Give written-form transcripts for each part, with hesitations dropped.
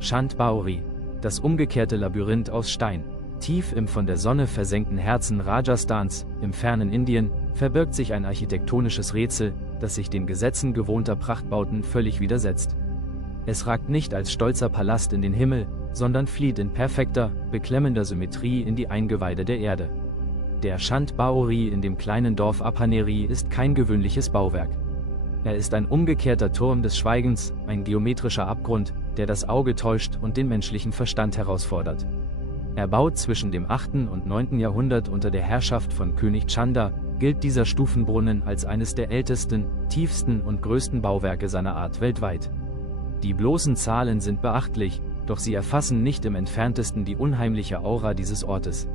Chand Baori, das umgekehrte Labyrinth aus Stein. Tief im von der Sonne versenkten Herzen Rajasthans, im fernen Indien, verbirgt sich ein architektonisches Rätsel, das sich den Gesetzen gewohnter Prachtbauten völlig widersetzt. Es ragt nicht als stolzer Palast in den Himmel, sondern flieht in perfekter, beklemmender Symmetrie in die Eingeweide der Erde. Der Chand Baori in dem kleinen Dorf Apaneri ist kein gewöhnliches Bauwerk. Er ist ein umgekehrter Turm des Schweigens, ein geometrischer Abgrund, der das Auge täuscht und den menschlichen Verstand herausfordert. Erbaut zwischen dem 8. und 9. Jahrhundert unter der Herrschaft von König Chanda, gilt dieser Stufenbrunnen als eines der ältesten, tiefsten und größten Bauwerke seiner Art weltweit. Die bloßen Zahlen sind beachtlich, doch sie erfassen nicht im entferntesten die unheimliche Aura dieses Ortes.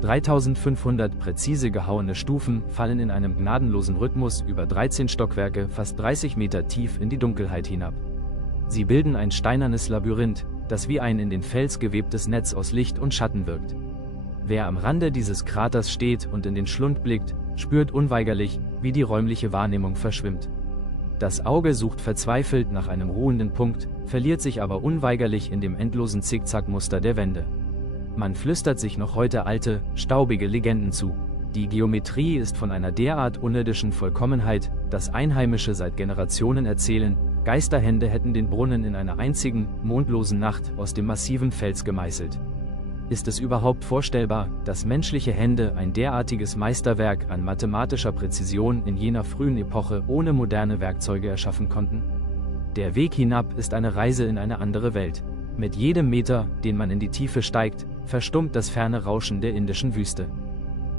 3500 präzise gehauene Stufen fallen in einem gnadenlosen Rhythmus über 13 Stockwerke fast 30 Meter tief in die Dunkelheit hinab. Sie bilden ein steinernes Labyrinth, das wie ein in den Fels gewebtes Netz aus Licht und Schatten wirkt. Wer am Rande dieses Kraters steht und in den Schlund blickt, spürt unweigerlich, wie die räumliche Wahrnehmung verschwimmt. Das Auge sucht verzweifelt nach einem ruhenden Punkt, verliert sich aber unweigerlich in dem endlosen Zickzackmuster der Wände. Man flüstert sich noch heute alte, staubige Legenden zu. Die Geometrie ist von einer derart unirdischen Vollkommenheit, dass Einheimische seit Generationen erzählen, Geisterhände hätten den Brunnen in einer einzigen, mondlosen Nacht aus dem massiven Fels gemeißelt. Ist es überhaupt vorstellbar, dass menschliche Hände ein derartiges Meisterwerk an mathematischer Präzision in jener frühen Epoche ohne moderne Werkzeuge erschaffen konnten? Der Weg hinab ist eine Reise in eine andere Welt. Mit jedem Meter, den man in die Tiefe steigt, verstummt das ferne Rauschen der indischen Wüste.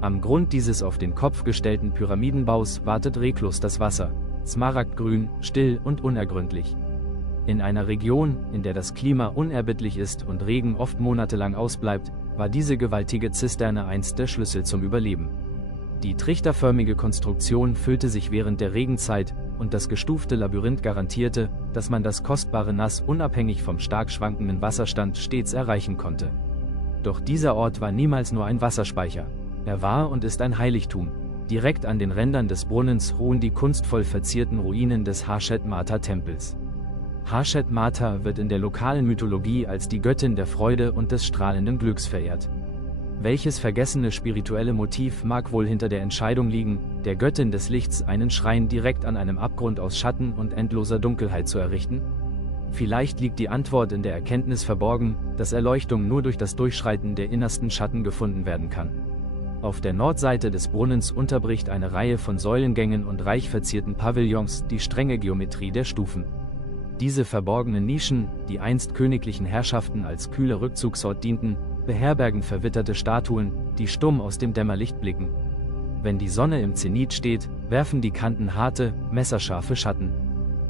Am Grund dieses auf den Kopf gestellten Pyramidenbaus wartet reglos das Wasser, smaragdgrün, still und unergründlich. In einer Region, in der das Klima unerbittlich ist und Regen oft monatelang ausbleibt, war diese gewaltige Zisterne einst der Schlüssel zum Überleben. Die trichterförmige Konstruktion füllte sich während der Regenzeit, und das gestufte Labyrinth garantierte, dass man das kostbare Nass unabhängig vom stark schwankenden Wasserstand stets erreichen konnte. Doch dieser Ort war niemals nur ein Wasserspeicher. Er war und ist ein Heiligtum. Direkt an den Rändern des Brunnens ruhen die kunstvoll verzierten Ruinen des Harshet Mata Tempels. Harshet Mata wird in der lokalen Mythologie als die Göttin der Freude und des strahlenden Glücks verehrt. Welches vergessene spirituelle Motiv mag wohl hinter der Entscheidung liegen, der Göttin des Lichts einen Schrein direkt an einem Abgrund aus Schatten und endloser Dunkelheit zu errichten? Vielleicht liegt die Antwort in der Erkenntnis verborgen, dass Erleuchtung nur durch das Durchschreiten der innersten Schatten gefunden werden kann. Auf der Nordseite des Brunnens unterbricht eine Reihe von Säulengängen und reich verzierten Pavillons die strenge Geometrie der Stufen. Diese verborgenen Nischen, die einst königlichen Herrschaften als kühler Rückzugsort dienten, beherbergen verwitterte Statuen, die stumm aus dem Dämmerlicht blicken. Wenn die Sonne im Zenit steht, werfen die Kanten harte, messerscharfe Schatten.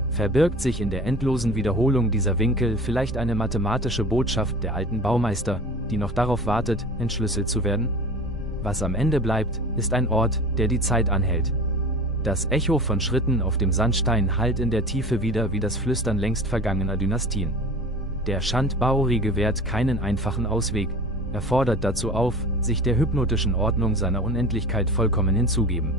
Verbirgt sich in der endlosen Wiederholung dieser Winkel vielleicht eine mathematische Botschaft der alten Baumeister, die noch darauf wartet, entschlüsselt zu werden? Was am Ende bleibt, ist ein Ort, der die Zeit anhält. Das Echo von Schritten auf dem Sandstein hallt in der Tiefe wieder wie das Flüstern längst vergangener Dynastien. Der Chand Baori gewährt keinen einfachen Ausweg, er fordert dazu auf, sich der hypnotischen Ordnung seiner Unendlichkeit vollkommen hinzugeben.